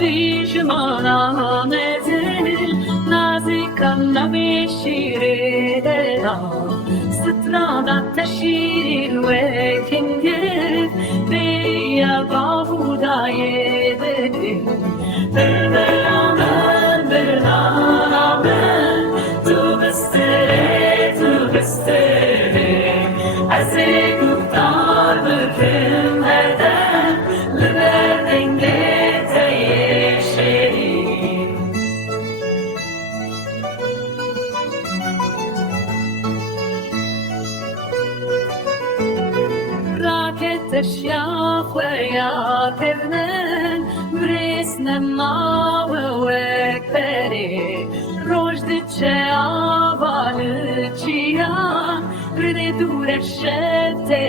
Vijmana nezil nazikana bishireda strada tashir wekindir beya bahudaye Amen, amen, tu bestere, azek uktar bekim eden, leberdenge teyeşeri. Raket eşyaf ve ya tevnen, brisne mawe wekperi, rojditçe avalı çiyan, ride dure şete